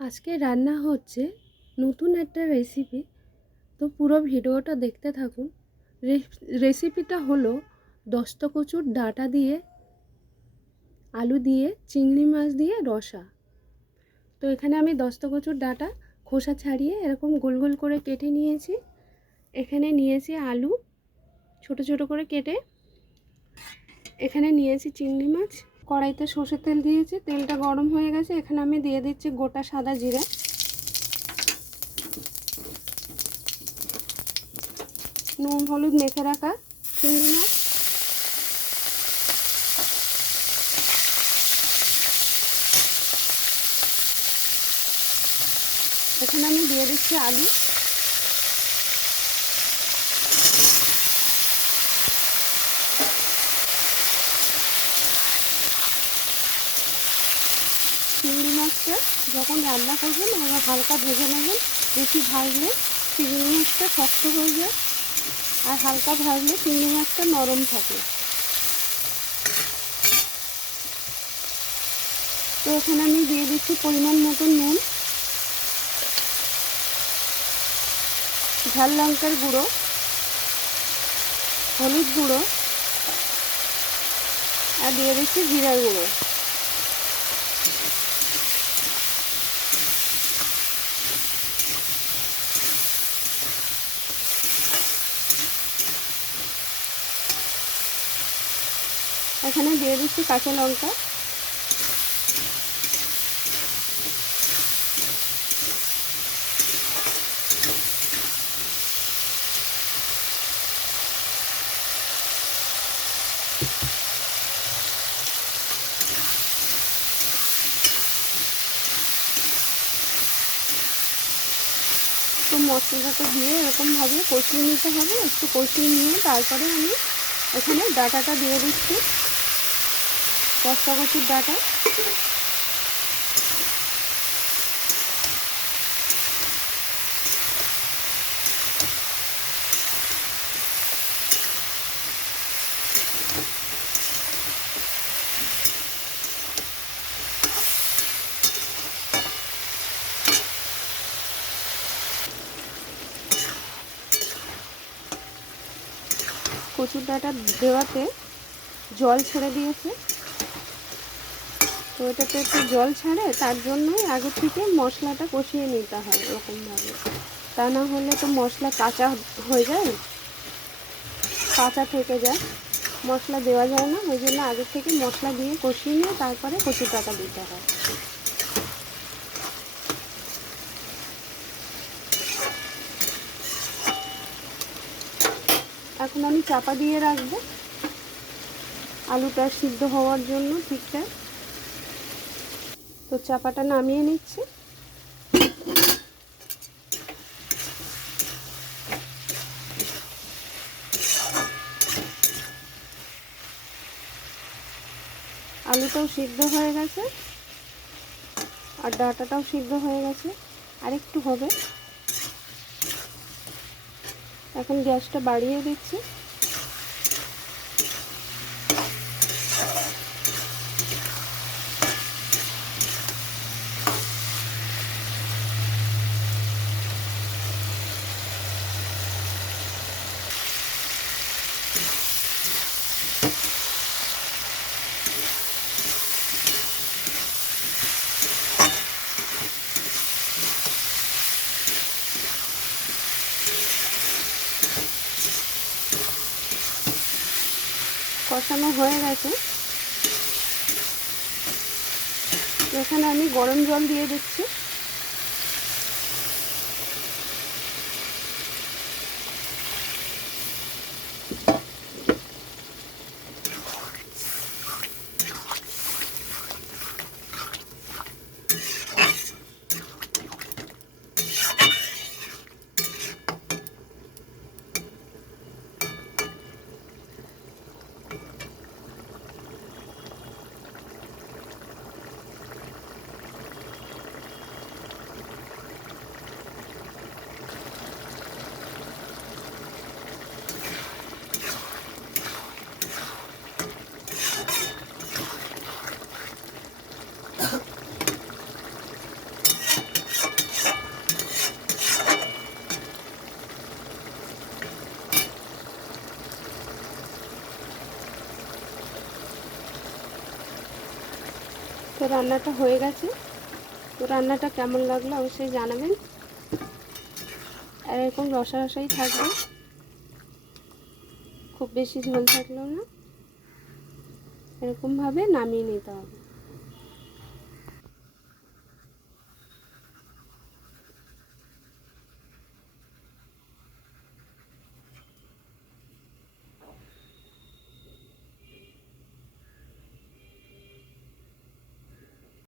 আজকে রান্না হচ্ছে নতুন একটা রেসিপি। তো পুরো ভিডিওটা দেখতে থাকুন। রেসিপিটা হলো দস্তকচুর ডাঁটা দিয়ে আলু দিয়ে চিংড়ি মাছ দিয়ে রসা। তো এখানে আমি দস্তকচুর ডাঁটা খোসা ছাড়িয়ে এরকম গোল গোল করে কেটে নিয়েছি। এখানে নিয়েছি আলু ছোট ছোট করে কেটে। এখানে নিয়েছি চিংড়ি মাছ। কড়াইতে সর্ষের তেল দিয়েছি, তেলটা গরম হয়ে গেছে। এখানে আমি দিয়ে দিচ্ছি গোটা সাদা জিরে, নুন হলুদ মেখে রাখা চিংড়ি মাছ, এখানে আমি দিয়ে দিচ্ছি আলু, চিংড়ি মাছটা যখন রান্না করবেন এবার হালকা ভেজে নেবেন। বেশি ভাজলে চিংড়ি মাছটা শক্ত হয়ে যায়, আর হালকা ভাজলে চিংড়ি মাছটা নরম থাকে। তো এখানে আমি দিয়ে দিচ্ছি পরিমাণ মতো নুন, ঝাল লঙ্কার গুঁড়ো, হলুদ গুঁড়ো, আর দিয়ে দিচ্ছি জিরার গুঁড়ো। এখানে দিয়ে দিচ্ছি কাঁচা লঙ্কা, তো মশলাটা দিয়ে এরকমভাবে কষিয়ে নিতে হবে। একটু কষিয়ে নিয়ে তারপরে আমি এখানে ডাঁটাটা দিয়ে দিচ্ছি, দস্তকচুর ডাঁটা। কচুর ডাঁটা দেওয়াতে জল ছেড়ে দিয়েছে। তো এটাতে একটু জল ছাড়ে, তার জন্যই আগে থেকে মশলাটা কষিয়ে নিতে হয় এরকমভাবে। তা না হলে তো মশলা কাঁচা হয়ে যায়, কাঁচা থেকে যায়, মশলা দেওয়া যায় না। ওই জন্য আগে থেকে মশলা দিয়ে কষিয়ে নিয়ে তারপরে কচুর ডাঁটা দিতে হয়। এখন আমি চাপা দিয়ে রাখবো আলুটা সিদ্ধ হওয়ার জন্য ঠিকঠাক। তো চাপাটা নামিয়ে নিচ্ছি। আলুটাও সিদ্ধ হয়ে গেছে আর ডাঁটাটাও সিদ্ধ হয়ে গেছে, আর একটু হবে। এখন গ্যাসটা বাড়িয়ে দিচ্ছি। কষানো হয়ে গেছে। এখানে আমি গরম জল দিয়ে দিচ্ছি। তো রান্নাটা হয়ে গেছে। তো রান্নাটা কেমন লাগলো অবশ্যই জানাবেন। আর এরকম রসা রসাই থাকবে, খুব বেশি ঝোল থাকলেও না, এরকমভাবে নামিয়ে নিতে হবে।